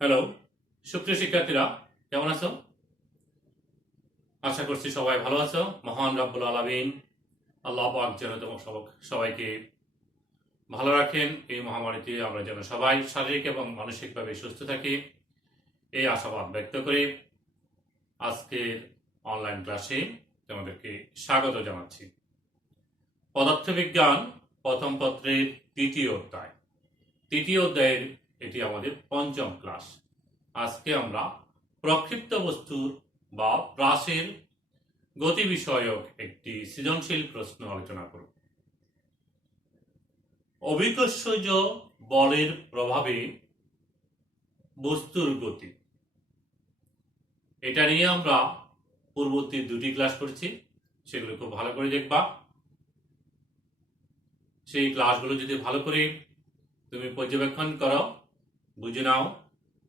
Hello, সুপ্রিয় শিক্ষার্থীরা, কেমন আছো? আশা করছি সবাই ভালো আছো। মহান রব্বুল আলামিন আল্লাহ পাক যেন তোমার সবাইকে ভালো রাখেন। এই মহামারীতে আমরা যেন সবাই শারীরিক এবং মানসিকভাবে সুস্থ থাকি, এই আশাবাদ ব্যক্ত করে আজকের অনলাইন ক্লাসে তোমাদেরকে স্বাগত জানাচ্ছি। পদার্থবিজ্ঞান প্রথম পত্রের তৃতীয় অধ্যায়ের এটি আমাদের পঞ্চম ক্লাস। আজকে আমরা প্রক্ষিপ্ত বস্তুর বা প্রাসের গতি বিষয়ক একটি সৃজনশীল প্রশ্ন আলোচনা করব। অভিকর্ষজ বলের প্রভাবে বস্তুর গতি, এটা নিয়ে আমরা পূর্ববর্তী দুটি ক্লাস করেছি, সেগুলো খুব ভালো করে দেখবা। সেই ক্লাসগুলো যদি ভালো করে তুমি পর্যবেক্ষণ করো, বুঝে নাও,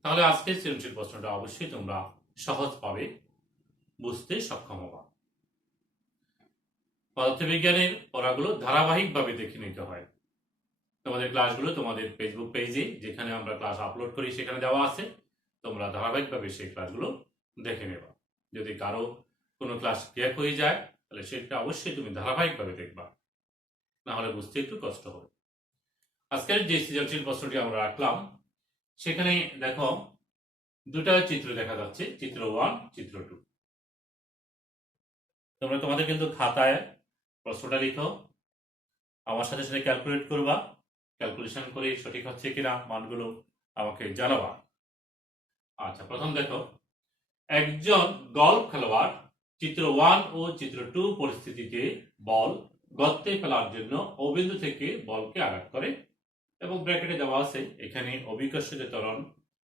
তাহলে আজকের সৃজনশীল প্রশ্নটা অবশ্যই তোমরা সহজ পাবে, বুঝতে সক্ষম হবা। পদার্থবিজ্ঞানের পড়াগুলো ধারাবাহিকভাবে দেখে নিতে হয়। তোমাদের ক্লাসগুলো তোমাদের ফেসবুক পেজে, যেখানে আমরা ক্লাস আপলোড করি, সেখানে দেওয়া আছে। তোমরা ধারাবাহিকভাবে সেই ক্লাসগুলো দেখে নেবা। যদি কারো কোনো ক্লাস গ্যাপ হয়ে যায়, তাহলে সেটা অবশ্যই তুমি ধারাবাহিকভাবে দেখবা, না হলে বুঝতে একটু কষ্ট হবে। আজকের যে সৃজনশীল প্রশ্নটি আমরা রাখলাম, সেখানে দেখো দুটা চিত্র দেখা যাচ্ছে, চিত্র 1, চিত্র 2। তোমরা তোমাদের কিন্তু খাতায় প্রশ্নটা লিখো, আমার সাথে সাথে ক্যালকুলেট করবা, ক্যালকুলেশন করে সঠিক হচ্ছে কিনা মানগুলো আমাকে জানাবা। আচ্ছা, প্রথম দেখো, একজন গলফ খেলোয়াড় চিত্র 1 ও চিত্র 2 পরিস্থিতিতে বল গর্তে ফেলার জন্য ও বিন্দু থেকে বলকে আঘাত করে এবং ব্র্যাকেটে দেওয়া আছে এখানে অভিকর্ষজ ত্বরণ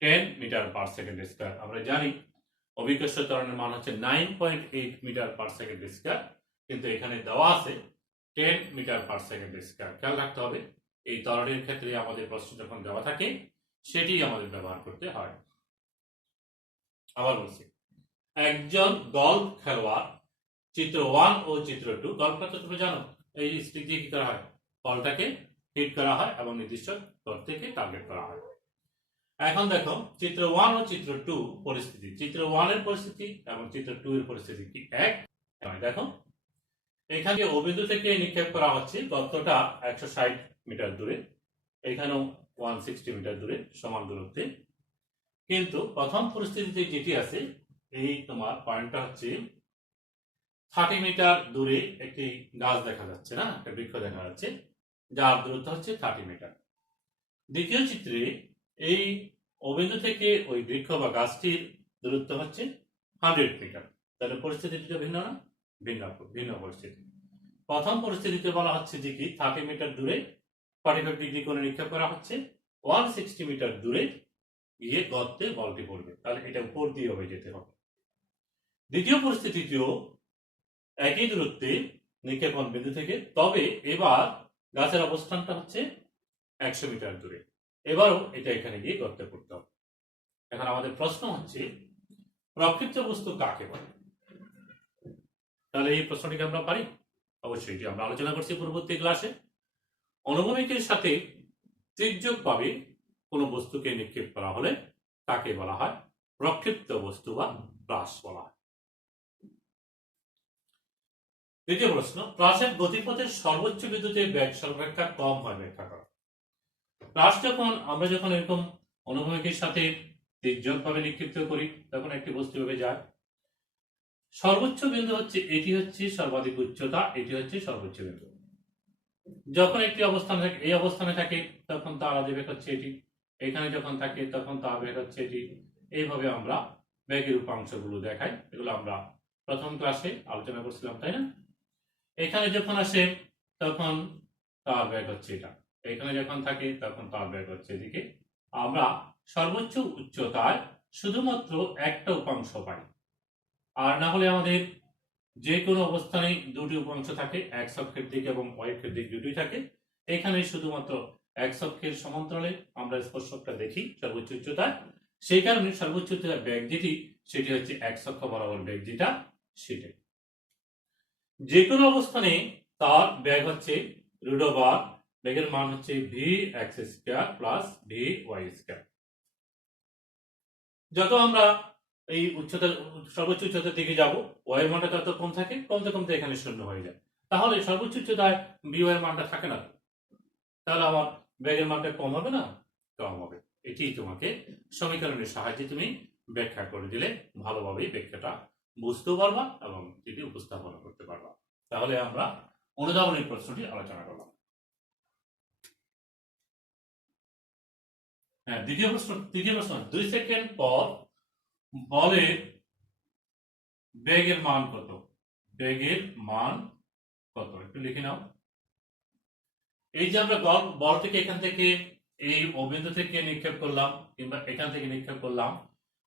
10 মিটার পার সেকেন্ড স্কয়ার। আমরা জানি অভিকর্ষ ত্বরণের মান হচ্ছে 9.8 মিটার পার সেকেন্ড স্কয়ার, কিন্তু এখানে দেওয়া আছে 10 মিটার পার সেকেন্ড স্কয়ার। খেয়াল রাখতে হবে, এই ত্বরণের ক্ষেত্রে আমাদের প্রশ্ন যখন দেওয়া থাকে সেটি আমাদের ব্যবহার করতে হয়। আবার বলছি, একজন গলফ খেলোয়াড় চিত্র 1 ও চিত্র 2, গলফটা তো তুমি জানো, এই স্টিক দিয়ে কি করা হয়, বলটাকে হিট করা হয় এবং নির্দিষ্ট থেকে টার্গেট করা হয়। এখন দেখো, চিত্র 1 ও চিত্র 2 পরিস্থিতি, চিত্র 1 এর পরিস্থিতি এবং চিত্র 2 এর পরিস্থিতি কি এক? দেখো, এখানে ও বিন্দু থেকে নিক্ষেপ করা হচ্ছে, গর্তটা 160 মিটার দূরে, এখানেও 160 মিটার দূরে, সমান দূরত্বে। কিন্তু প্রথম পরিস্থিতিতে যেটি আছে, এই তোমার পয়েন্টটা হচ্ছে 30 মিটার দূরে একটি গাছ দেখা যাচ্ছে, না একটা বৃক্ষ দেখা যাচ্ছে, যার দূরত্ব হচ্ছে 30 মিটার। দ্বিতীয় চিত্রে এই অবিন্দু থেকে ওই বৃক্ষ বা গাছটির দূরত্ব হচ্ছে 100 মিটার। তাহলে পরিস্থিতিটা ভিন্ন না? ভিন্ন পরিস্থিতি। প্রথম পরিস্থিতিতে বলা হচ্ছে যে কি 30 মিটার দূরে 45 ডিগ্রি কোণে নিক্ষেপ করা হচ্ছে, 160 মিটার দূরে গিয়ে গর্তে বলটি পড়বে, তাহলে এটা উপর দিয়ে হয়ে যেতে হবে। দ্বিতীয় পরিস্থিতিটিও একই দূরত্বে নিক্ষেপণ বিন্দু থেকে, তবে এবার গাছের অবস্থানটা হচ্ছে 100 মিটার দূরে, এবারও এটা এখানে গিয়ে গর্তে পড়তে হবে। এখন আমাদের প্রশ্ন হচ্ছে, প্রক্ষিপ্ত বস্তু কাকে বলে? তাহলে এই প্রশ্নটিকে আমরা পারি? অবশ্যই, এটি আমরা আলোচনা করছি পূর্ববর্তী ক্লাসে। অনুভূমিকের সাথে তির্যকভাবে কোনো বস্তুকে নিক্ষেপ করা হলে তাকে বলা হয় প্রক্ষিপ্ত বস্তু বা প্রাস বলা হয়। দ্বিতীয় প্রশ্ন, প্রাসের গতিপথের সর্বোচ্চ বিন্দুতে বেগ সর্বাপেক্ষা কম হয় ব্যাখ্যা করো। প্রাস আমরা যখন এরকম অনুভূমিকের সাথে তির্যকভাবে নিক্ষিপ্ত করি, তখন একটি বস্তু ভাবে যায়, সর্বোচ্চ বিন্দু হচ্ছে এটি, হচ্ছে সর্বাধিক উচ্চতা, এটি হচ্ছে সর্বোচ্চ বিন্দু। যখন একটি অবস্থান থাকে, এই অবস্থানে থাকে, তখন তার আদি বেগ হচ্ছে এটি, এখানে যখন থাকে তখন তার বেগ হচ্ছে এটি। এইভাবে আমরা বেগের উপাংশগুলো দেখাই, এগুলো আমরা প্রথম ক্লাসে আলোচনা করছিলাম, তাই না? এখানে যখন আসে তখন তার বেগ হচ্ছে এটা, এখানে যখন থাকে তখন তার বেগ হচ্ছে এদিকে। আমরা সর্বোচ্চ উচ্চতায় শুধুমাত্র একটা উপাংশ পাই, আর না হলে আমাদের যে কোনো অবস্থানে দুটি উপাংশ থাকে, এক্স অক্ষের দিক এবং ওয়াই অক্ষের দিক দুটোই থাকে। এখানে শুধুমাত্র এক্স অক্ষের সমান্তরালে আমরা স্পর্শকটা দেখি সর্বোচ্চ উচ্চতায়, সেই কারণে সর্বোচ্চ উচ্চতার বেগ যেটি, সেটি হচ্ছে এক্স অক্ষ বরাবর বেগ যেটা, সেটাই। যে কোনো অবস্থানে তার বেগ হচ্ছে √, বেগের মান হচ্ছে v x square plus v y square. যত আমরা এই উচ্চতার সর্বোচ্চ উচ্চতার দিকে যাব, ওয়াই এর মানটা তত কম থাকে, কমতে কমতে এখানে শূন্য হয়ে যায়। তাহলে সর্বোচ্চ উচ্চতায় বি ওয়াই এর মানটা থাকে না, তাহলে আমার বেগের মানটা কম হবে না, কম হবে। এটি তোমাকে সমীকরণের সাহায্যে তুমি ব্যাখ্যা করে দিলে ভালোভাবে ব্যাখ্যাটা বুঝতেও পারবা এবং এটি উপস্থাপনা করতে পারবা। তাহলে আমরা অনুধাবনের প্রশ্নটি আলোচনা করলাম। হ্যাঁ, তৃতীয় প্রশ্ন 2 সেকেন্ড পর বলের বেগের মান কত? বেগের মান কত একটু লিখে নাও। এই যে আমরা বলটিকে এখান থেকে এই অবিন্দু থেকে নিক্ষেপ করলাম কিংবা এখান থেকে নিক্ষেপ করলাম,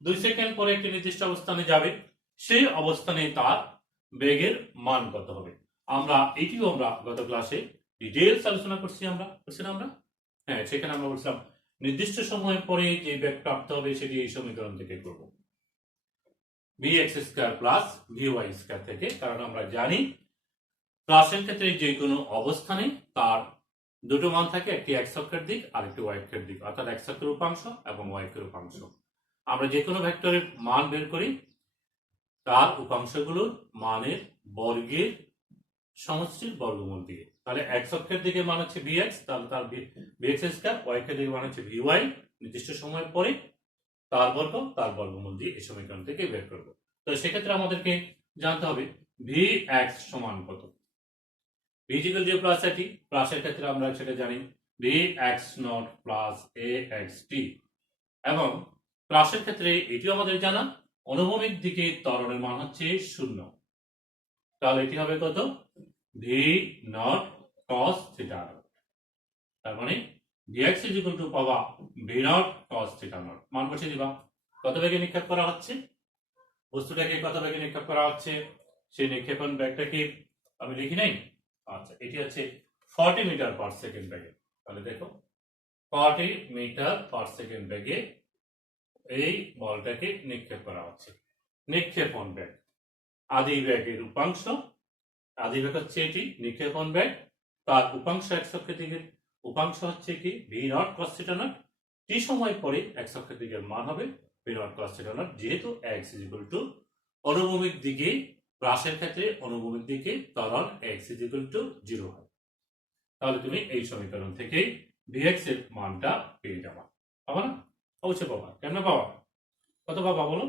2 সেকেন্ড পরে একটি নির্দিষ্ট অবস্থানে যাবে, সেই অবস্থানে তার বেগের মান কত হবে? আমরা গত ক্লাসে ডিটেইলস আলোচনা করছি আমরা। হ্যাঁ, সেখানে আমরা বলছিলাম নির্দিষ্ট সময় পরে যে বেগ প্রাপ্ত হবে সেটি এই সমীকরণ থেকে করব, vx square plus vy square থেকে। কারণ আমরা জানি প্লাসের ক্ষেত্রে যে কোনো অবস্থানে তার দুটো মান থাকে, একটি x অক্ষের দিক আর একটি y অক্ষের দিক, অর্থাৎ x অক্ষের উপাংশ এবং y অক্ষের উপাংশ। আমরা যে কোনো ভেক্টরের মান বের করি তার উপাংশগুলোর মানের বর্গের সমষ্টির বর্গমূল দিয়ে। তাহলে x অক্ষের দিকে মান হচ্ছে vx, তাহলে তার vx স্কয়ার, y অক্ষের দিকে মান হচ্ছে vy, নির্দিষ্ট সময়ের পরে তার বর্গমূল দিয়ে এই সমীকরণ থেকে বের করব। তো সেক্ষেত্রে আমাদেরকে জানতে হবে vx সমান কত। v ইকুয়াল টু প্লাস এটি, প্লাসের ক্ষেত্রে আমরা সেটা জানি vx নট প্লাস axt, এবং প্লাসের ক্ষেত্রে এটিও আমাদের জানা অনুভূমিক দিকে ত্বরণের মান হচ্ছে 0। তাহলে এটি হবে কত? v naught cos theta not. তার মানে vx ইকুয়াল টু পাওয়া v naught cos theta not. মান বসিয়ে দিবা। কত বেগে নিক্ষেপ করা হচ্ছে, বস্তুটাকে কত বেগে নিক্ষেপ করা হচ্ছে, সেই নিক্ষেপণ বেগটা কি আমি লিখি নাই? আচ্ছা, এটি হচ্ছে 40 মিটার পার সেকেন্ড বেগে। তাহলে দেখো 40 মিটার পার সেকেন্ড বেগে এই বলটাকে নিক্ষেপ করা হচ্ছে। নিক্ষেপণ বেগ, আদি বেগের উপাংশ, আদি বেগ হচ্ছে এটি নিক্ষেপণ বেগ, তার উপাংশ x অক্ষের দিকের উপাংশ হচ্ছে কি v naught cos theta naught. T সময় পরে x অক্ষের দিকের মান হবে v naught cos theta naught, যেহেতু x ইকুয়াল টু অনুভূমিক দিকে, প্লাসের ক্ষেত্রে অনুভূমিক দিকে ত্বরণ x ইকুয়াল টু 0 হয়। তাহলে তুমি এই সমীকরণ থেকে vx এর মানটা পেয়ে যাবা। পাবা না? অবশ্যই পাবা। কেমনে পাবা? কত পাবা বলো?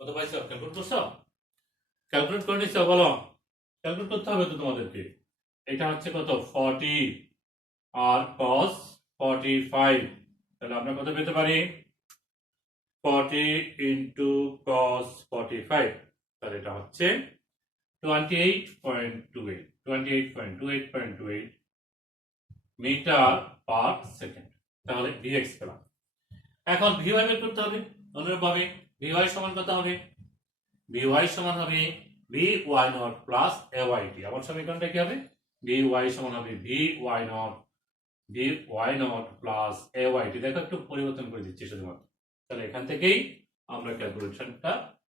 কত পাইছো? ক্যালকুলেট করছো? ক্যালকুলেট করে নিচ্ছ? বলো। ক্যালকুলেট করতে হবে তো তোমাদেরকে। এটা হচ্ছে কত? 40 আর cos 45। তাহলে আমরা কত পেতে পারি? 40 ইন্টু cos 45। তাহলে এটা হচ্ছে 28.28 মিটার পার সেকেন্ড। তাহলে vx পেলাম। এখন vy বের করতে হবে অনুরূপভাবে। vy সমান কত হবে? vy সমান হবে vy নট প্লাস ayt। আমার সমীকরণটা কি হবে? vy সমান হবে vy নট প্লাস ayt। দেখো একটু পরিবর্তন করে দিচ্ছি শুধুমাত্র। তাহলে এখান থেকেই আমরা ক্যালকুলেশনটা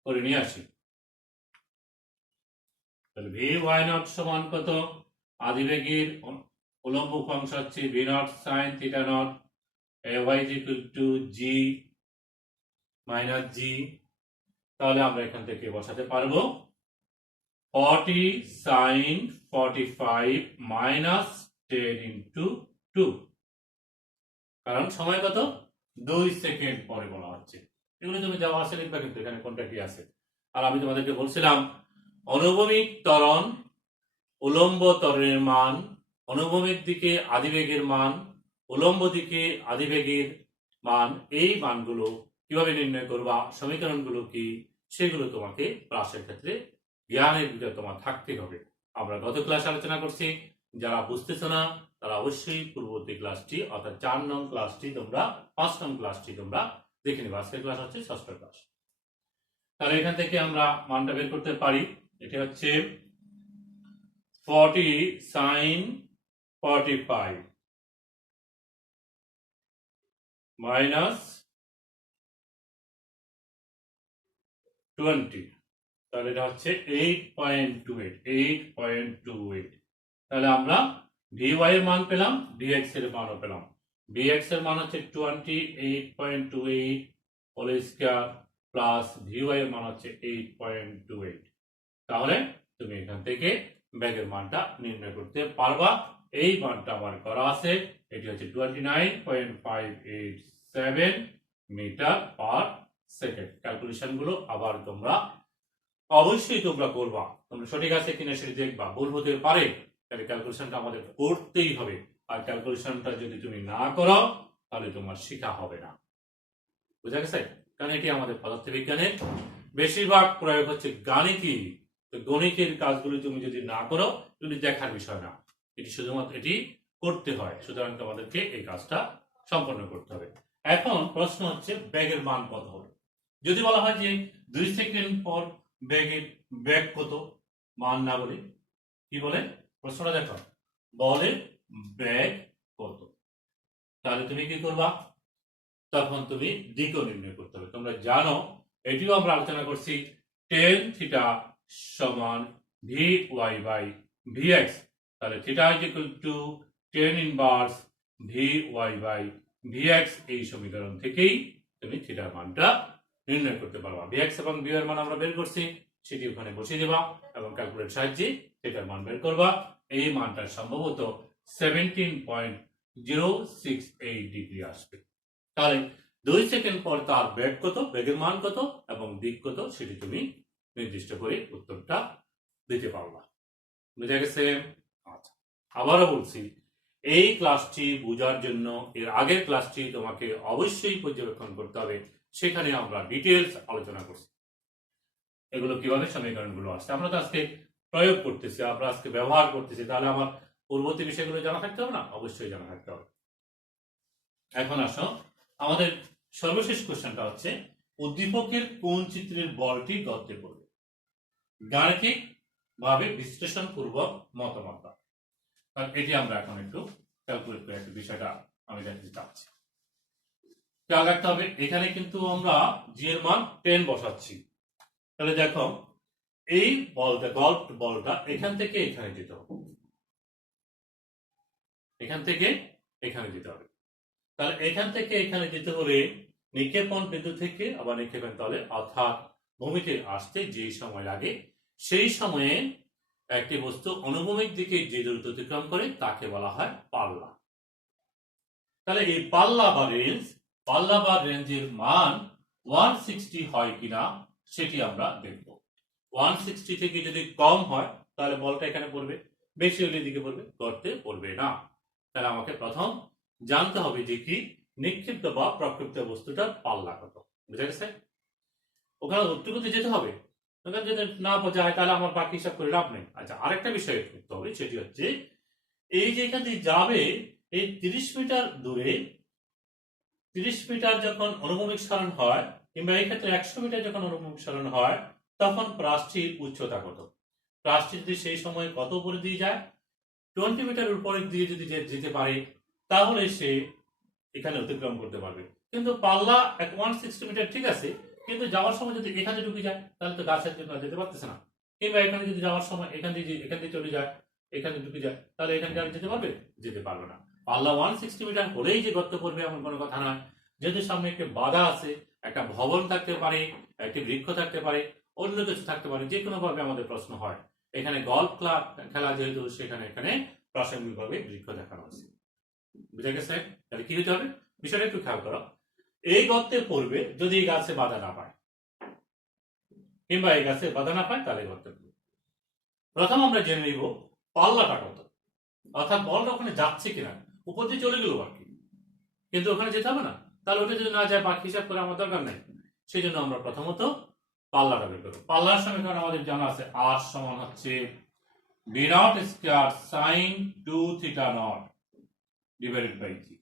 করে নিয়ে আসি। তাহলে vy নট সমান কত? আদিবেগের উলম্ব উপাংশ হচ্ছে v not sin theta not, ay equal to g minus g। তাহলে আমরা এখান থেকে বসাতে পারবো 40 sin 45 মাইনাস 10 ইন্টু 2, কারণ সময় কত? 2 সেকেন্ড পরে বলা হচ্ছে। এগুলো তুমি দেওয়া আছে লিখবা, কিন্তু এখানে কোনটা কি আছে। আর আমি তোমাদেরকে বলছিলাম অনুভূমিক ত্বরণ, উলম্ব ত্বরণের মান, অনুভূমিক দিকে আদিবেগের মান, উলম্ব দিকে আদিবেগের মান, এই মানগুলো কিভাবে নির্ণয় করবা, সমীকরণগুলো কি, সেগুলো তোমাকে ক্লাসের ক্ষেত্রে জ্ঞানের ভিতরে তোমার থাকতে হবে। আমরা গত ক্লাসে আলোচনা করছি, যারা বুঝতেছো না তারা অবশ্যই পূর্ববর্তী ক্লাসটি অর্থাৎ 4 নং ক্লাসটি তোমরা 5 নং ক্লাসটি তোমরা দেখে নিবা। আজকের ক্লাস হচ্ছে 6ষ্ঠ ক্লাস। তাহলে এখান থেকে আমরা মানটা বের করতে পারি। এটা হচ্ছে 40 sin 45 মাইনাস 20। তাহলে এটা হচ্ছে 8.28। তাহলে আমরা vy এর মান পেলাম, vx এর মানও পেলাম। vx এর মান হচ্ছে 28.28 হোল স্কয়ার প্লাস ভিওয়াই এর মান হচ্ছে 8.28। তাহলে তুমি এখান থেকে ব্যাগের মানটা নির্ণয় করতে পারবা। এই মানটা আমার করা আছে, এটি হচ্ছে 29.587 মিটার পার সেকেন্ড। ক্যালকুলেশন গুলো আবার তোমরা অবশ্যই তোমরা করবা, তোমরা সঠিক আছে কিনা সেটি দেখবা। ভুল হতে পারে, তাহলে ক্যালকুলেশনটা আমাদের করতেই হবে। আর ক্যালকুলেশনটা যদি তুমি না করো তাহলে তোমার শেখা হবে না। বুঝা গেছে? কারণ এটি আমাদের পদার্থবিজ্ঞানের বেশিরভাগ প্রয়োগ হচ্ছে গাণিতিক। তো গণিতের কাজগুলো তুমি যদি না করো, এগুলি দেখার বিষয় না, এটি শুধুমাত্র এটি করতে হয়। সুতরাং তোমাদেরকে এই কাজটা সম্পন্ন করতে হবে। এখন প্রশ্ন হচ্ছে ব্যাগের মান কত হবে। যদি বলা হয় যে 2 সেকেন্ড পর ব্যাগের ব্যাগ কত, মান না বলে কি বলে প্রশ্নটা দেখো, বলে ব্যাগ কত, তাহলে তুমি কি করবা, তখন তুমি দিকও নির্ণয় করতে হবে। তোমরা জানো, এটিও আমরা আলোচনা করছি, tan থিটা সমান vy বাই vx। তাহলে theta is equal to tan inverse vy by vx। এই সমীকরণ থেকেই তুমি থিটার মানটা নির্ণয় করতে পারবা। vx এবং vy এর মান আমরা বের করছি, সেটি ওখানে বসিয়ে দেবা এবং ক্যালকুলেটর সাহায্যে থিটার মান বের করবা। এই মানটা সম্ভবত 17.068 ডিগ্রি আসবে। তাহলে 2 সেকেন্ড পর তার বেগ কত, বেগের মান কত এবং দিক কত, সেটি তুমি নির্দিষ্ট করে উত্তরটা দিতে পারবা। বুঝা গেছে? আচ্ছা, আবারও বলছি, এই ক্লাসটি বোঝার জন্য এর আগের ক্লাসটি তোমাকে অবশ্যই পর্যবেক্ষণ করতে হবে। সেখানে আমরা ডিটেলস আলোচনা করছি এগুলো কিভাবে সমীকরণগুলো আসছে। আমরা তো আজকে প্রয়োগ করতেছি, আমরা আজকে ব্যবহার করতেছি, তাহলে আমার পূর্ববর্তী বিষয়গুলো জানা থাকতে হবে না? অবশ্যই জানা থাকতে হবে। এখন আসো, আমাদের সর্বশেষ কোশ্চেনটা হচ্ছে, উদ্দীপকের কোন চিত্রের বলটি গর্তে পড়বে? গাণিতিক ভাবে বিশ্লেষণ পূর্বক মতামত দাও। এটি আমরা এখন একটু ক্যালকুলেট করে একটু বিষয়টা আমি দেখাতে চাচ্ছি। খেয়াল রাখতে হবে, এখানে কিন্তু আমরা জি এর মান 10 বসাচ্ছি। তাহলে দেখো, এই বলটা গল্ফ বলটা এখান থেকে এখানে যেতে হবে, এখান থেকে এখানে যেতে হবে। তাহলে এখান থেকে এখানে যেতে হলে নিক্ষেপণ বিন্দু থেকে আবার নিক্ষেপণ তলে অর্থাৎ ভূমিতে আসতে যে সময় লাগে, সেই সময়ে একটি বস্তু অনুভূমিক দিকে যে দূরত্ব অতিক্রম করে তাকে বলা হয় পাল্লা। তাহলে এই পাল্লা বা রেঞ্জের মান 160 হয় কিনা সেটি আমরা দেখব। 160 থেকে যদি কম হয় তাহলে বলটা এখানে পড়বে, বেশি হলে দিকে পড়বে, গর্তে পড়বে না। তাহলে আমাকে প্রথম জানতে হবে যে কি নিক্ষিপ্ত বা প্রক্ষিপ্ত বস্তুটার পাল্লা কত। বুঝা গেছে? ওখানে উত্তরতে যেতে হবে, ওখানে যদি না বোঝা হয় তাহলে আমার বাকি হিসাব করে লাভ নেই। আচ্ছা, আরেকটা বিষয় করতে হবে, সেটি হচ্ছে এই যে এখান থেকে যাবে এই 30 মিটার দূরে, 30 মিটার যখন অনুভূমিক সরণ হয়, কিংবা এই ক্ষেত্রে 100 মিটার যখন অনুভূমিক সরণ হয়, তখন প্রাচীর উচ্চতা কত? প্রাচীর যদি সেই সময় কত উপরে দিয়ে যায়, 20 মিটার উপরে দিয়ে যদি যেতে পারে, তাহলে সে এখানে অতিক্রম করতে পারবে। কিন্তু পাল্লা 160 মিটার ঠিক আছে, কিন্তু যাওয়ার সময় যদি এখানে ঢুকে যায় তাহলে তো গাছের জন্য যেতে পারতেছে না। কিংবা এখানে যদি যাওয়ার সময় এখান দিয়ে চলে যায়, এখানে ঢুকে যায়, তাহলে এখানে গাড়ি যেতে পারবে? যেতে পারবে না। পাল্লা 160 মিটার হলেই যে গর্ত পড়বে এমন কোনো কথা নয়। যেহেতু সামনে একটি বাধা আছে, একটা ভবন থাকতে পারে, একটি বৃক্ষ থাকতে পারে, অন্য কিছু থাকতে পারে, যে কোনো ভাবে আমাদের প্রশ্ন হয়। এখানে গল্ফ ক্লাব খেলা যেহেতু, সেখানে এখানে প্রাসঙ্গিকভাবে বৃক্ষ দেখানো হচ্ছে। বুঝা গেছে? তাহলে কি হতে হবে, বিষয়টা একটু খেয়াল করো। এই গর্তে পড়বে যদি এই গাছে বাধা না পায়, কিংবা এই গাছে বাধা না পায়, তাহলে গর্তে পড়বে। প্রথম আমরা জেনে নিব পাল্লাটা কত, অর্থাৎ বলটা ওখানে যাচ্ছে কিনা। উপর দিয়ে চলে গেল আর কি, কিন্তু ওখানে যেতে হবে না। তাহলে ওটা যদি না যায়, বাকি হিসাব করে আমার দরকার নেই। সেই জন্য আমরা প্রথমত পাল্লাটা বের করবো। পাল্লার সমীকরণ আমাদের জানা আছে, আর সমান হচ্ছে b naught square sine 2 theta naught divided by 3।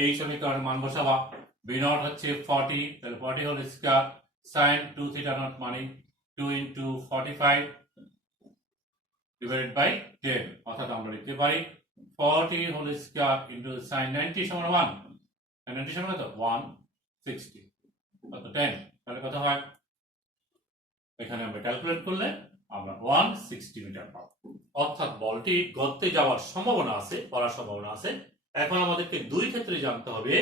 এই সমীকরণ মান বসাবা। বি নট হচ্ছে 40, তাহলে 40 whole square sine 2 theta naught মানে 2 ইনটু 45 ডিভাইডেড বাই 10, অর্থাৎ আমরা লিখতে পারি 40 হোল স্কয়ার ইনটু সাইন 90 সমান 1, 90 সমান কত? 160, কত? 10। তাহলে কত হয়? এখানে আমরা ক্যালকুলেট করলে আমরা 160 মিটার পাবো। অর্থাৎ বলটি গর্তে যাওয়ার সম্ভাবনা আছে, পড়ার সম্ভাবনা আছে। এখন আমাদেরকে দুই ক্ষেত্রে জানতে হবে,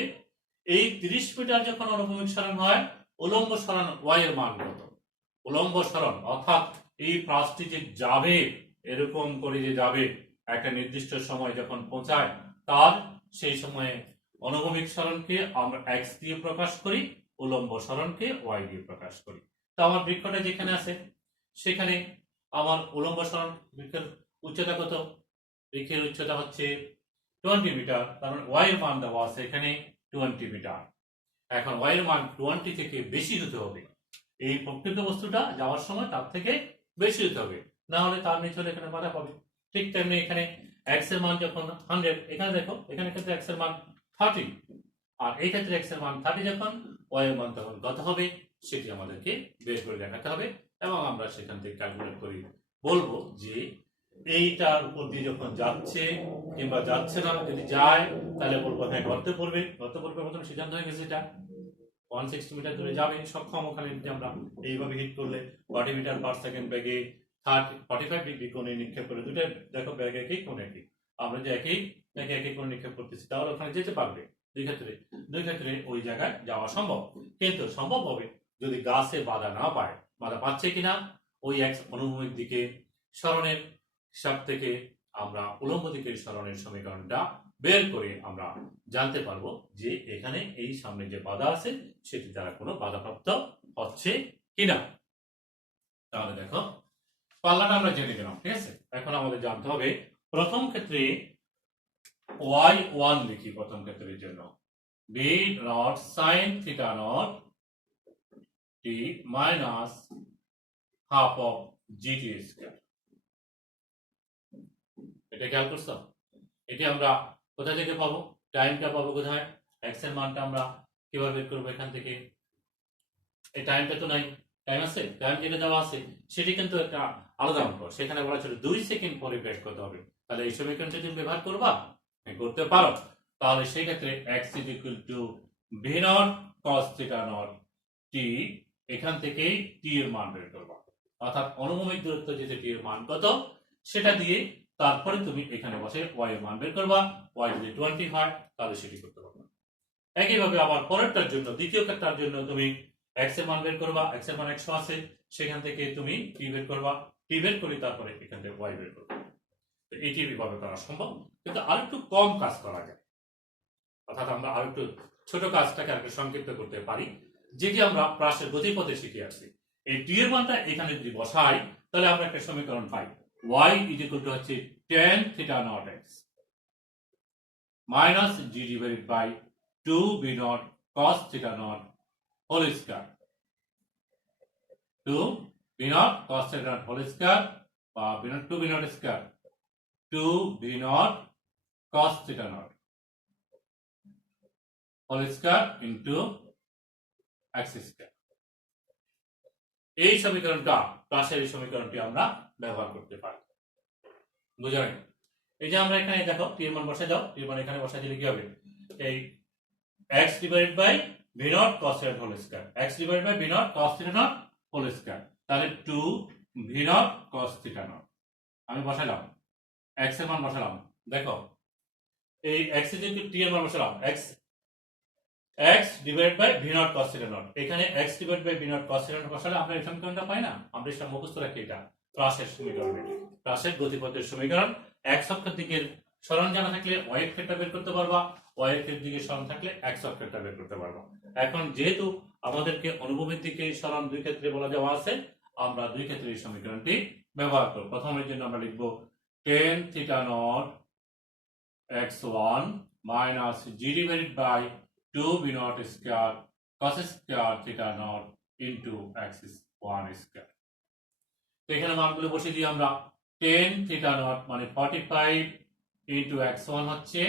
এই 30 মিটার যখন অনুভূমিক সরণ হয়, উলম্ব সরণ y এর মান কত? উলম্ব সরণ অর্থাৎ এই পাঁচটি যে যাবে, এরকম করে যে যাবে একটা নির্দিষ্ট সময় যখন পৌঁছায়, তার সেই সময়ে অনুভূমিক সরণকে আমরা x দিয়ে প্রকাশ করি, উলম্ব সরণকে y দিয়ে প্রকাশ করি। তো আমার বৃক্ষটা যেখানে আছে সেখানে আমার উলম্ব সরণ বৃক্ষের উচ্চতা কত? বৃক্ষের উচ্চতা হচ্ছে 20 মিটার, তার মানে y এর মান দেওয়া আছে এখানে 20 মিটার। এখন y এর মান 20 থেকে বেশি হতে হবে, এই প্রকৃত বস্তুটা যাওয়ার সময় তার থেকে বেশি হতে হবে, না হলে তার নিচে হলে এখানে বাধা পাবে। ঠিক তেমনি এখানে x এর মান যখন 100, এখানে দেখো এখানে কিন্তু x এর মান 30, আর এই ক্ষেত্রে x এর মান 30 যখন, y এর মান তখন কত হবে সেটি আমাদেরকে বের করে দেখাতে হবে, এবং আমরা সেখান থেকে ক্যালকুলেট করি বলবো যে এইটার উপর দিয়ে যখন যাচ্ছে কিংবা যাচ্ছে না, যদি যায় তাহলে বলবো হ্যাঁ গর্তে পড়বে, গর্তে পড়বে প্রথম সিদ্ধান্ত হয়ে গেছে, এটা 160 মিটার দূরে যাবে সক্ষম। ওখানে যদি আমরা এইভাবে হিট করলে 40 মিটার পার সেকেন্ড বেগে 45 ডিগ্রি কোণে নিক্ষেপ করে, দুটো দেখো ব্যাগ একই কোণ একই, আমরা যে একই ব্যাগে একই কোণে নিক্ষেপ করতেছি, তাহলে ওখানে যেতে পারবে। দুই ক্ষেত্রে ওই জায়গায় যাওয়া সম্ভব, কিন্তু সম্ভব হবে যদি গাছে বাধা না পায়। বাধা পাচ্ছে কিনা ওই এক অনুভূমিক দিকে সরণের হিসাব থেকে আমরা উলম্ব দিকের সরণের সমীকরণটা বের করে আমরা জানতে পারবো যে এখানে এই সামনে যে বাধা আছে সেটি দ্বারা কোনো বাধাপ্রাপ্ত হচ্ছে কিনা। তাহলে দেখো পাল্লাটা আমরা জেনে গেলাম, ঠিক আছে। এখন আমাদের জানতে হবে প্রথম ক্ষেত্রে y1 লিখি প্রথম ক্ষেত্রের জন্য, b not sin theta not t minus half of gt square. এটা খেয়াল করছো? এটি আমরা কোথা থেকে পাবো? টাইমটা পাবো কোথায়? x এর মানটা আমরা কিভাবে বের করবো এখান থেকে? এই টাইমটা তো নাই, টাইম আছে, টাইম যেটা দেওয়া আছে সেটি কিন্তু একটা আলাদা অঙ্ক, সেখানে বলা ছিল 2 সেকেন্ড পরে বের করতে হবে। তাহলে এই সমীকরণটা তুমি ব্যবহার করবা, করতে পারো। তাহলে সেই ক্ষেত্রে x is equal to v naught cos theta naught t, এখান থেকেই t এর মান বের করবা, অর্থাৎ অনুভূমিক দূরত্ব যেটা t এর মান কত সেটা দিয়ে তারপরে তুমি এখানে বসে y এর মান বের করবা। y যদি 20 হয় তাহলে সেটি করতে পারবে। একইভাবে আবার পরেরটার জন্য, দ্বিতীয় ক্ষেত্রের জন্য তুমি x এর মান বের করবা, x এর মান 100 আছে, সেখান থেকে তুমি t বের করবা, t বের করে তারপরে এখান থেকে y বের করবা। তো এটি এভাবে করা সম্ভব, কিন্তু আরেকটু কম কাজ করা যায়, অর্থাৎ আমরা আরেকটু ছোট কাজটাকে আরেকটু সংক্ষিপ্ত করতে পারি, যেটি আমরা প্রাসের গতিপথে শিখে আসছি। এই t এর মানটা এখানে যদি বসাই তাহলে আমরা একটা সমীকরণ পাই, y is equal to হচ্ছে tan theta naught x minus g divided by 2 b naught cos theta naught whole square, 2 b naught cos theta naught whole square বা 2 b naught square, 2 b naught cos theta naught whole square into x square। এই সমীকরণটা, প্লাসের এই সমীকরণটি আমরা ব্যবহার করতে পারি, বুঝলেন? এই যে আমরা এখানে দেখো t এর মান বসাই দাও, t এর মান এখানে বসাই দিলে কি হবে? এই x divided by v naught cos theta whole square, x divided by v naught cos theta naught whole square, তাহলে 2 v naught cos theta naught আমি বসাইলাম, x এর মান বসালাম, দেখো এই x এর যে t এর মান বসালাম, x divided by v naught cos theta naught, এখানে x divided by v naught cos theta naught বসালে আমরা এই সমীকরণটা পাই না? আমরা এটা মুখস্থ রাখি, এটা প্লাসের সমীকরণ, এটি প্লাসের গতিপথের সমীকরণ। x অক্ষের দিকের সরণ জানা থাকলে y এর ক্ষেত্রটা বের করতে পারবা, y এর দিকের সরণ থাকলে x অক্ষেরটা বের করতে পারবা। এখন যেহেতু আমাদেরকে অনুভূমিক দিকে সরণ দুই ক্ষেত্রে বলা যাওয়া আছে, আমরা দুই ক্ষেত্রে এই সমীকরণটি ব্যবহার করব। প্রথমের জন্য আমরা লিখব tan theta naught x1 minus g divided by 2 b naught square cos square theta naught into x1 square। তো এখানে মানগুলো বসিয়ে দিই আমরা, tan theta naught মানে 45 into x1 হচ্ছে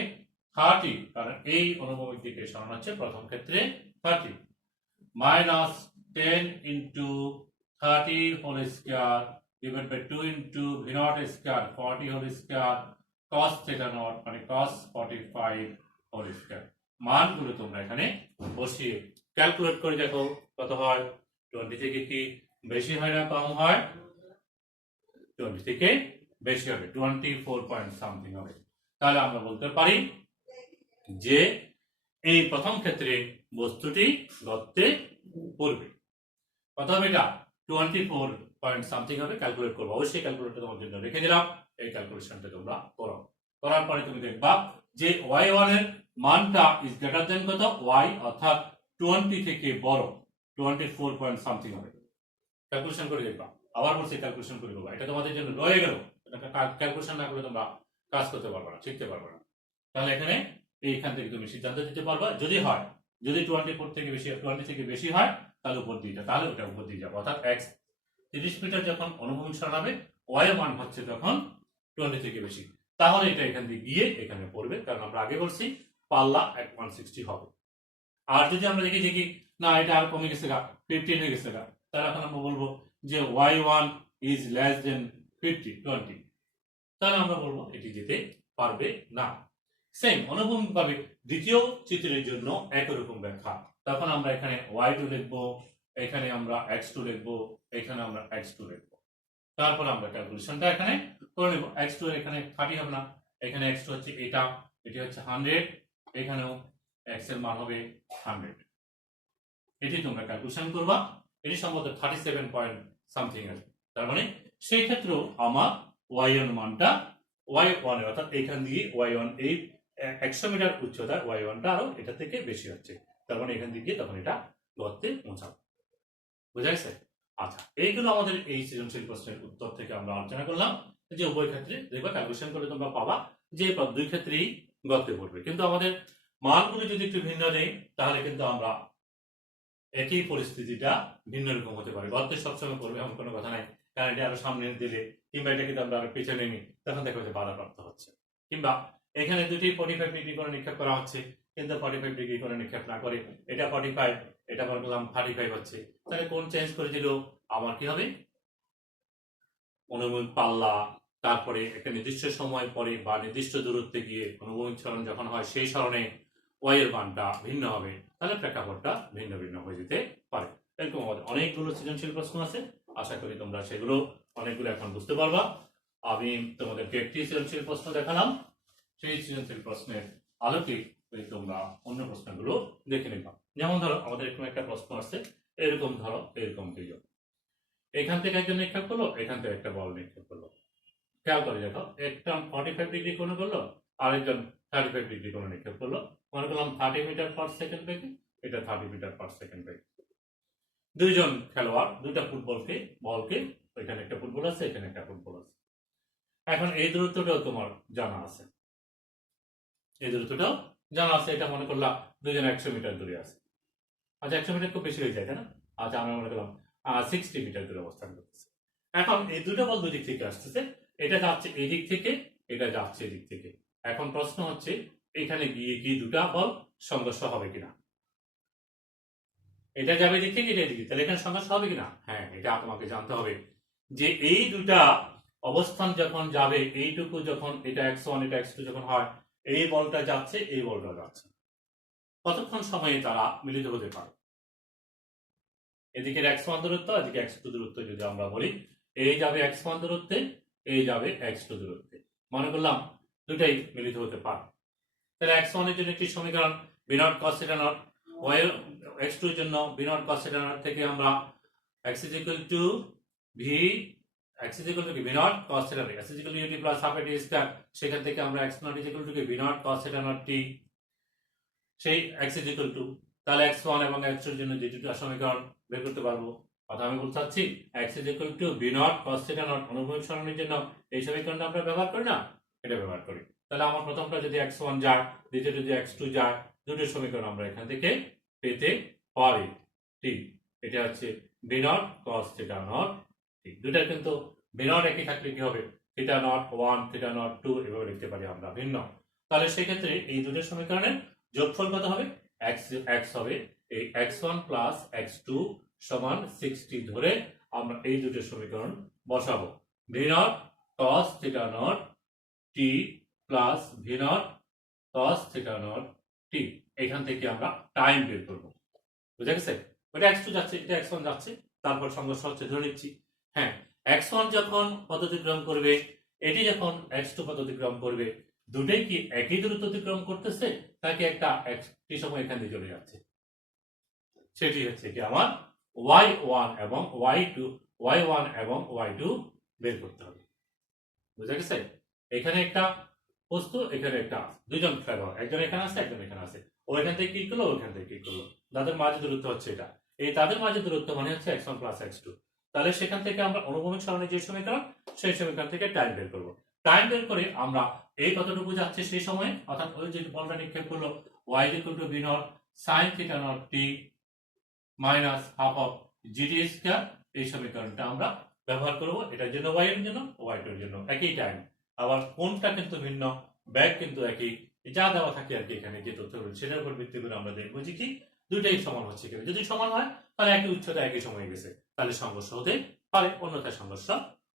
30, কারণ এই অনুভূমিক দিকে সরণ হচ্ছে প্রথম ক্ষেত্রে 30, minus 10 into 30 whole square divided by 2 into v naught square 40 whole square cos theta naught মানে cos 45 whole square। মানগুলো তোমরা এখানে বসিয়ে ক্যালকুলেট করে দেখো কত হয়। 20 থেকে কি বেশি হয় না কম হয়? 20 থেকে বেশি হবে, 24 পয়েন্ট সামথিং হবে। তাহলে আমরা বলতে পারি যে এই প্রথম ক্ষেত্রে বস্তুটি গর্তে পড়বে। কত হবে এটা 24 পয়েন্ট সামথিং হবে। ক্যালকুলেট করবো, অবশ্যই ক্যালকুলেটর তোমার জন্য রেখে দিলাম, এই ক্যালকুলেশনটা তোমরা করো। করার পরে তুমি দেখবা যে y1 এর মানটা ইজ গ্রেটার দেন কত y, অর্থাৎ 20 থেকে বড় 24 পয়েন্ট সামথিং হবে। ক্যালকুলেশন করে দেখবা, আবার বলছি ক্যালকুলেশন করে দেবো, এটা তোমাদের জন্য রয়ে গেল। ক্যালকুলেশন না করলে তোমরা কাজ করতে পারবে না, শিখতে পারবে না। তাহলে এখানে এইখান থেকে তুমি সিদ্ধান্ত দিতে পারবা, যদি হয়, যদি 24 থেকে বেশি 20 থেকে বেশি হয় তাহলে উপর দিয়ে যাও, তাহলে ওটা উপর দিয়ে যাবো। অর্থাৎ x 30 মিটার যখন অনুভূমিক সরণ হবে, y এর মান হচ্ছে তখন 20 থেকে বেশি, তাহলে এটা এখান দিয়ে গিয়ে এখানে পড়বে, কারণ আমরা আগে বলছি পাল্লা 160 হবে। আর যদি আমরা দেখি যে কি না এটা আর কমে গেছে গা, 15 হয়ে গেছে গা, তাহলে এখন আমরা বলবো যে y1 ইজ লেস দেন 20, তাহলে আমরা বলবো এটি যেতে পারবে না। সেম অনুভূমিক ভাবে দ্বিতীয় চিত্রের জন্য একই রকম ব্যাখ্যা। তখন আমরা এখানে y2 লিখবো, এখানে আমরা x2 লিখবো, এখানে আমরা x2 লিখবো। তারপর আমরা ক্যালকুলেশনটা এখানে করে নেব। x2 এখানে 30 হবে না, এখানে x2 হচ্ছে এটা, এটি হচ্ছে 100, এখানেও x এর মান হবে 100। এটি তোমরা ক্যালকুলেশন করবা, এটি সম্ভবত 37 পয়েন্ট সামথিং আছে। তার মানে সেই ক্ষেত্রেও আমার y1 মানটা y1 অর্থাৎ এখান দিয়ে y1 এই 100 মিটার উচ্চতা y1টা আরো এটা থেকে বেশি হচ্ছে, তার মানে এখান থেকে তখন এটা গর্তে পৌঁছাবে। বুঝা গেছে? আচ্ছা, এইগুলো আমাদের এই সৃজনশীল প্রশ্নের উত্তর থেকে আমরা আলোচনা করলাম যে উভয় ক্ষেত্রে দেখবা ক্যালকুলেশন করে তোমরা পাবা যে দুই ক্ষেত্রেই গর্তে পড়বে। কিন্তু আমাদের মানগুলো যদি একটু ভিন্ন নেই তাহলে কিন্তু আমরা একই পরিস্থিতিটা ভিন্ন রকম হতে পারে। গর্তে সবসময় পড়বে এমন কোনো কথা নাই, কারণ এটা আরো সামনে দিলে কিংবা এটা কিন্তু আমরা আরো পেছনে নিই, তখন দেখো যে বাধাপ্রাপ্ত হচ্ছে। কিংবা এখানে দুটি 45 ডিগ্রি করে নিক্ষেপ করা হচ্ছে, কিন্তু 45 ডিগ্রি করে নিক্ষেপ না করে এটা 45, এটা মনে করলাম 35 হচ্ছে, তাহলে কোন চেঞ্জ করে দিল আমার কি হবে অনুভূমিক পাল্লা, তারপরে একটা নির্দিষ্ট সময় পরে বা নির্দিষ্ট দূরত্বে গিয়ে অনুভূমিক সরণ যখন হয় সেই সরণে y এর মানটা ভিন্ন হবে, তাহলে প্রেক্ষাপটটা ভিন্ন ভিন্ন হয়ে যেতে পারে। এরকম আমাদের অনেকগুলো সৃজনশীল প্রশ্ন আছে, আশা করি তোমরা সেগুলো অনেকগুলো এখন বুঝতে পারবা। আমি তোমাদেরকে একটি সৃজনশীল প্রশ্ন দেখালাম, সেই সৃজনশীল প্রশ্নের আলোকে তোমরা অন্য প্রশ্নগুলো দেখে নিবা। যেমন ধরো আমাদের এরকম একটা প্রশ্ন আছে, এরকম ধরো এরকম দিও, এখান থেকে একজন নিক্ষেপ করলো, এখান থেকে একটা বল নিক্ষেপ করলো। খেয়াল করে দেখো, একটা 45 ডিগ্রি কোণে করলো, আরেকজন 35 ডিগ্রি কোণে নিক্ষেপ করলো। মনে করলাম 30 মিটার পার সেকেন্ড বেগে, এটা 30 মিটার পার সেকেন্ড বেগে। দুইজন খেলোয়াড় দুইটা বলকে, এখানে একটা ফুটবল আছে, এখানে একটা ফুটবল আছে। এখন এই দূরত্বটাও তোমার জানা আছে, এই দূরত্বটাও জানা আছে, এটা মনে করলাম দুইজন 100 মিটার দূরে আছে। আচ্ছা 100 মিটার খুব বেশি হয়ে যায়, তাই না? আচ্ছা আমরা মনে করলাম 60 মিটার দূরে অবস্থান করতেছে। এখন এই দুটো বল দুই দিক থেকে আসতেছে, এটা যাচ্ছে এই দিক থেকে, এটা যাচ্ছে এই দিক থেকে। এখন প্রশ্ন হচ্ছে এখানে গিয়ে কি দুটা বল সংঘর্ষ হবে কিনা? এটা যাবে দিক থেকে, এটা দিকে, তাহলে এখানে সংঘর্ষ হবে কিনা? হ্যাঁ, এটা তোমাকে জানতে হবে যে এই দুটা অবস্থান যখন যাবে, এইটুকু যখন এটা x1 এটা x2 যখন হয়, এই বলটা যাচ্ছে এই বলটা যাচ্ছে, কতক্ষণ সময়ে তারা মিলিত হতে পারে? এদিকে x1 দূরত্ব, এদিকে x2 দূরত্ব যদি আমরা বলি, এই যাবে x1 দূরত্বে, এই যাবে x2 দূরত্বে, মনে করলাম দুটাই মিলিত হতে পারে। তাহলে x1 এর জন্য একটি সমীকরণ b naught cos θ naught, y x2 এর জন্য b নট cos θ নট থেকে আমরা x is equal to v, x is equal to v naught cos θ naught, x is equal to ut plus half a t square, সেখান থেকে আমরা x naught is equal to v naught cos θ naught t, সেই x is equal to, তাহলে x1 এবং x2 এর জন্য যে দুটো সমীকরণ বের করতে পারবো। কথা আমি বলতে চাচ্ছি x is equal to v naught cos θ naught অনুভূমিক সরণের জন্য এই সমীকরণটা আমরা ব্যবহার করি না, এটা ব্যবহার করি। তাহলে আমার প্রথমটা যদি x1 যায়, দ্বিতীয়টা যদি x2 যায়, দুটো সমীকরণ আমরা এখান থেকে পেতে পারি। ঠিক, এটা হচ্ছে v naught cos θ naught t, দুটা কিন্তু v নট একই থাকলে কি হবে θ নট 1 θ নট 2 এভাবে লিখতে পারি আমরা ভিন্ন। তাহলে সেই ক্ষেত্রে এই দুটো সমীকরণের যোগফল কত হবে? x হবে এই x1 প্লাস x2 সমান 60 ধরে আমরা এই দুটো সমীকরণ বসাবো। v naught cos θ naught t plus v naught cos θ naught t, এখান থেকে আমরা টাইম বের করব। বুঝা গেছে? ওটা x2 যাচ্ছে, এটা x1 যাচ্ছে, তারপর সংঘর্ষ হচ্ছে ধরে নিচ্ছি। হ্যাঁ, x1 যখন পথ অতিক্রম করবে, এটি যখন x2 পথ অতিক্রম করবে, দুটোই কি একই দূরত্ব অতিক্রম করতেছে নাকি একটি সময় এখান দিয়ে চলে যাচ্ছে, সেটি হচ্ছে কি আমার y1 এবং y2 বের করতে হবে। বুঝা গেছে? এখানে একটা বস্তু, এখানে একটা দুইজন খেলোয়াড়, একজন এখানে আছে একজন এখানে আছে, ও এখান থেকে ক্লিক করলো, ওখান থেকে ক্লিক করলো, তাদের মাঝে দূরত্ব হচ্ছে এটা। এই তাদের মাঝে দূরত্ব মানে হচ্ছে x1 প্লাস x2। তাহলে সেখান থেকে আমরা অনুভূমিক সরণের যে সমীকরণ, সেই সমীকরণ থেকে টাইম বের করবো। টাইম বের করে আমরা এই কতটুকু যাচ্ছে সেই সময়ে, অর্থাৎ ওই যে বলটা নিক্ষেপ করলো y = v not sin theta not t minus half of gt square, এই সমীকরণটা আমরা ব্যবহার করব এটার জন্য y এর জন্য, y2 এর জন্য একই টাইম। আবার কোণটা কিন্তু ভিন্ন, ব্যাগ কিন্তু একই, যা দেওয়া থাকে আর কি এখানে যে তথ্যগুলো সেটার উপর ভিত্তি করে আমরা দেখবো যে কি দুইটাই সমান হচ্ছে কিনা। যদি সমান হয় তাহলে একই উচ্চতা একই সময় গেছে, তাহলে সংঘর্ষ হতে পারে, অন্যথায় সংঘর্ষ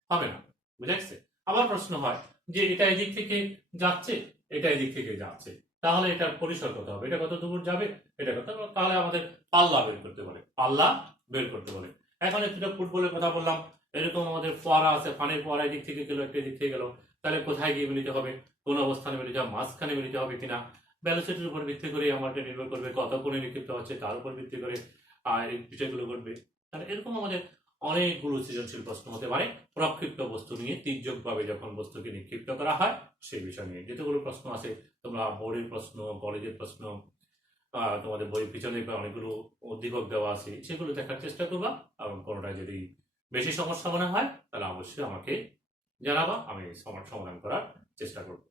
হবে না। বুঝা গেছে? আবার প্রশ্ন হয় যে এটা এদিক থেকে যাচ্ছে, এটা এদিক থেকে যাচ্ছে, তাহলে এটার পরিসর কত হবে, এটা কত দূর যাবে, এটা কত, তাহলে আমাদের পাল্লা বের করতে বলে, পাল্লা বের করতে বলে। এখন একটু ফুটবলের কথা বললাম, এরকম আমাদের ফোয়ারা আছে, পানির ফোয়ারা এদিক থেকে গেল, একটা দিক থেকে গেল, তাহলে কোথায় গিয়ে মিলিত হবে, কোন অবস্থানে মিলিত হবে, মাঝখানে মিলিত হবে কিনা, ভ্যালোসিটির উপর ভিত্তি করে আমাদের নির্ভর করবে, কত কোণে নিক্ষিপ্ত হচ্ছে তার উপর ভিত্তি করে এই বিষয়গুলো ঘটবে। তাহলে এরকম আমাদের অনেকগুলো সৃজনশীল প্রশ্ন হতে পারে প্রক্ষিপ্ত বস্তু নিয়ে, তির্যকভাবে যখন বস্তুকে নিক্ষিপ্ত করা হয় সেই বিষয় নিয়ে। যেগুলো প্রশ্ন আছে তোমরা বোর্ডের প্রশ্ন, কলেজের প্রশ্ন, তোমাদের বই পিছনে অনেকগুলো উদ্দীপক দেওয়া আছে, সেগুলো দেখার চেষ্টা করবা, এবং কোনোটায় যদি বেশি সমস্যা মনে হয় তাহলে অবশ্যই আমাকে জানাবা, আমি সমাধান করার চেষ্টা করব।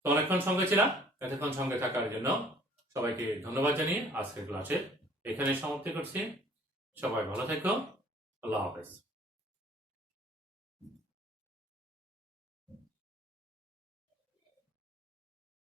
তো অনেকক্ষণ সঙ্গে ছিলাম, এতক্ষণ সঙ্গে থাকার জন্য সবাইকে ধন্যবাদ জানিয়ে আজকের ক্লাসে এখানে সমাপ্তি করছি। সবাই ভালো থেকো, আল্লাহ হাফেজ।